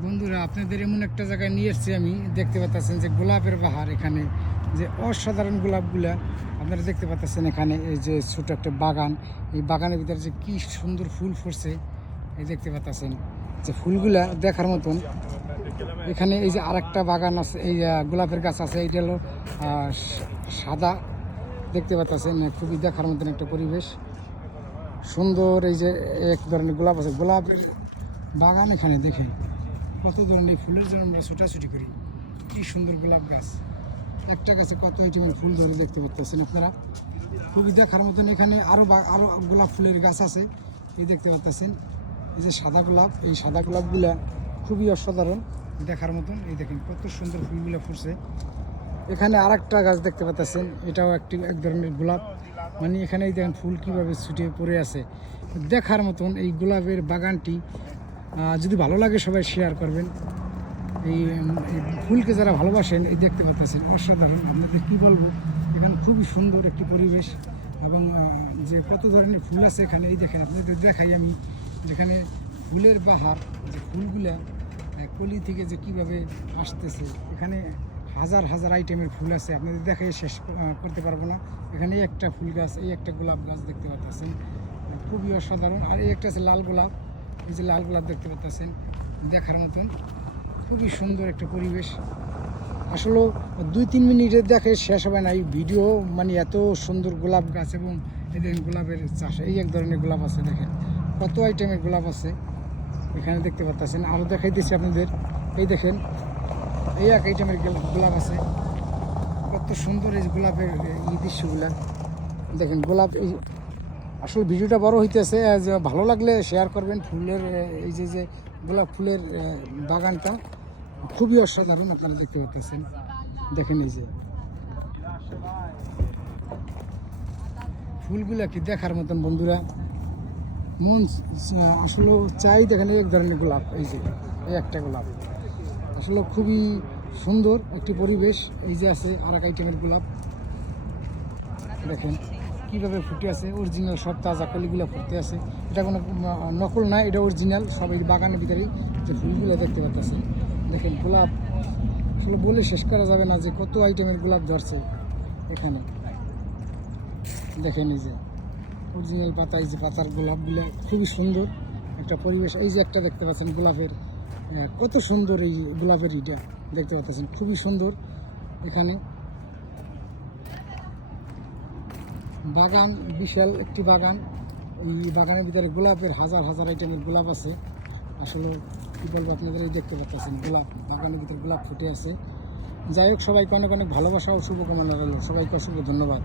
বন্ধুরা, আপনাদের এমন একটা জায়গায় নিয়ে এসেছি আমি, দেখতে পাচ্ছেন যে গোলাপের বাহার এখানে, যে অসাধারণ গোলাপগুলা আপনারা দেখতে পাচ্ছেন এখানে, এই যে ছোট একটা বাগান, এই বাগানের ভিতরে যে কি সুন্দর ফুল ফুটছে, এই দেখতে পাচ্ছেন, যে ফুলগুলা দেখার মতন। এখানে এই যে আরেকটা বাগান আছে, এই গোলাপের গাছ আছে, এইটা হলো সাদা, দেখতে পাচ্ছেন, খুবই দেখার মতন একটা পরিবেশ। সুন্দর এই যে এক ধরনের গোলাপ আছে, গোলাপের বাগান এখানে, দেখেন। কত ধরনের ফুলের জন্য আমরা ছোটাছুটি করি? কি সুন্দর গোলাপ গাছ। একটা গাছে কত আইটেমের ফুল ধরে দেখতে পাচ্ছেন আপনারা? খুবই দেখার মতন এখানে আরও আরও গোলাপ ফুলের গাছ আছে। এই দেখতে পাচ্ছেন এই যে সাদা গোলাপ, এই সাদা গোলাপগুলা খুবই অসাধারণ। দেখার মতন, এই দেখেন কত সুন্দর ফুলগুলো ফুটছে। এখানে আরেকটা গাছ দেখতে পাচ্ছেন এটাও একটি এক ধরনের গোলাপ। মানে এখানে দেখেন ফুল কীভাবে ছুটিয়ে পড়ে আছে। দেখার মতন এই গোলাপের বাগানটি যদি ভালো লাগে সবাই শেয়ার করবেন। এই ফুলকে যারা ভালোবাসেন, এই দেখতে পাচ্ছেন, অসাধারণ। আপনাদের কী বলব? এখানে খুবই সুন্দর একটি পরিবেশ এবং যে কত ধরনের ফুল আছে এখানে, এই দেখেন, আপনাদের দেখাই আমি। যেখানে ফুলের বাহার, যে ফুলগুলা কলি থেকে যে কীভাবে আসতেছে। এখানে হাজার হাজার আইটেমের ফুল আছে, আপনাদের দেখাই শেষ করতে পারব না। এখানে একটা ফুল গাছ, এই একটা গোলাপ গাছ দেখতে পাচ্ছেন। খুবই অসাধারণ। আর এই একটা আছে লাল গোলাপ। এই যে লাল গোলাপ দেখতে পাচ্ছেন দেখার মতন। খুবই সুন্দর একটা পরিবেশ। আসলে দুই তিন মিনিটে দেখে শেষ হবে না। এই ভিডিও মানে এত সুন্দর গোলাপ গাছ এবং এই দেখেন গোলাপের চাষ। এই এক ধরনের গোলাপ আছে, দেখেন। কত আইটেমের গোলাপ আছে। এখানে দেখতে পাচ্ছেন আরও দেখাইতেছি আপনাদের। এই দেখেন, এই এক আইটেমের গোলাপ আছে। কত সুন্দর এই গোলাপের এই দৃশ্যগুলা। দেখেন, গোলাপ এই আসলে ভিডিওটা বড় হইতেছে ভালো লাগলে শেয়ার করবেন। ফুলের এই যে যে গোলাপ ফুলের বাগানটা খুবই অসাধারণ আপনারা দেখতে পাচ্ছেন দেখেন এই যে। ফুলগুলা কি দেখার মতন বন্ধুরা? মন আসলে চাই দেখেন এক ধরনের গোলাপ, এই যে, এই একটা গোলাপ। আসলে খুবই সুন্দর একটি পরিবেশ, এই যে আছে আর এক আইটেমের গোলাপ। দেখেন। কীভাবে ফুটে আছে অরিজিনাল সব তাজা কলিগুলো ফুটতে আছে। এটা কোনো নকল না, এটা অরিজিনাল সব এই বাগানের ভিতরেই যে ফুলগুলো দেখতে পাচ্ছেন দেখেন, গোলাপ। আসলে বলে শেষ করা যাবে না যে কত আইটেমের গোলাপ ধরছে এখানে। দেখেন এই যে অরিজিনাল পাতা, এই যে পাতার গোলাপগুলো খুবই সুন্দর একটা পরিবেশ। এই যে একটা দেখতে পাচ্ছেন গোলাপের কত সুন্দর এই গোলাপের ইটা। দেখতে পাচ্ছেন, খুবই সুন্দর। এখানে বাগান, বিশাল একটি বাগান। এই বাগানের ভিতরে গোলাপের হাজার হাজার আইটেমের গোলাপ আছে। আসলে কী বলব আপনাদের দেখতে পাচ্ছেন গোলাপ, বাগানের ভিতরে গোলাপ ফুটে আছে। যাই হোক, সবাইকে অনেক অনেক ভালোবাসা ও শুভকামনা রইল। সবাইকে অসংখ্য ধন্যবাদ।